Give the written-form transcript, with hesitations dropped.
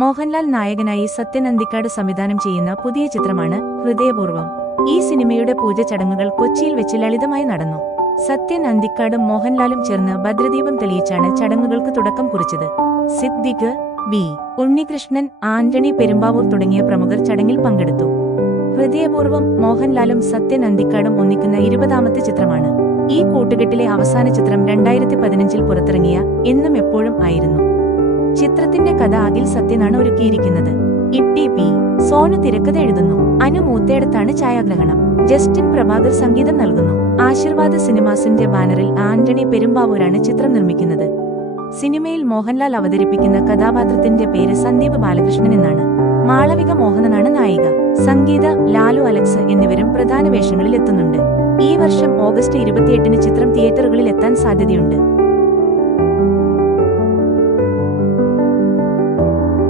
മോഹൻലാൽ നായകനായി സത്യൻ അന്തിക്കാട് സംവിധാനം ചെയ്യുന്ന പുതിയ ചിത്രമാണ് ഹൃദയപൂർവ്വം. ഈ സിനിമയുടെ പൂജ ചടങ്ങുകൾ കൊച്ചിയിൽ വെച്ച് ലളിതമായി നടന്നു. സത്യൻ അന്തിക്കാടും മോഹൻലാലും ചേർന്ന് ഭദ്രദീപം തെളിയിച്ചാണ് ചടങ്ങുകൾക്ക് തുടക്കം കുറിച്ചത്. സിദ്ദിഖ്, വി. ഉണ്ണികൃഷ്ണൻ, ആന്റണി പെരുമ്പാവൂർ തുടങ്ങിയ പ്രമുഖർ ചടങ്ങിൽ പങ്കെടുത്തു. ഹൃദയപൂർവ്വം മോഹൻലാലും സത്യൻ അന്തിക്കാടും ഒന്നിക്കുന്ന 20ാമത്തെ ചിത്രമാണ്. ഈ കൂട്ടുകെട്ടിലെ അവസാന ചിത്രം 2015-ൽ പുറത്തിറങ്ങിയ എന്നും എപ്പോഴും ആയിരുന്നു. ചിത്രത്തിന്റെ കഥ അഖിൽ സത്യനാണ് ഒരുക്കിയിരിക്കുന്നത്. ഇട്ടി പി. സോനു തിരക്കഥ എഴുതുന്നു. അനു മൂത്തേടത്താണ് ഛായാഗ്രഹണം. ജസ്റ്റിൻ പ്രഭാകർ സംഗീതം നൽകുന്നു. ആശീർവാദ് സിനിമാസിന്റെ ബാനറിൽ ആന്റണി പെരുമ്പാവൂരാണ് ചിത്രം നിർമ്മിക്കുന്നത്. സിനിമയിൽ മോഹൻലാൽ അവതരിപ്പിക്കുന്ന കഥാപാത്രത്തിന്റെ പേര് സന്ദീപ് ബാലകൃഷ്ണൻ എന്നാണ്. മാളവിക മോഹനനാണ് നായിക. സംഗീത, ലാലു അലക്സ് എന്നിവരും പ്രധാന വേഷങ്ങളിൽ എത്തുന്നുണ്ട്. ഈ വർഷം ഓഗസ്റ്റ് 28-ന് ചിത്രം തിയേറ്ററുകളിൽ എത്താൻ സാധ്യതയുണ്ട്.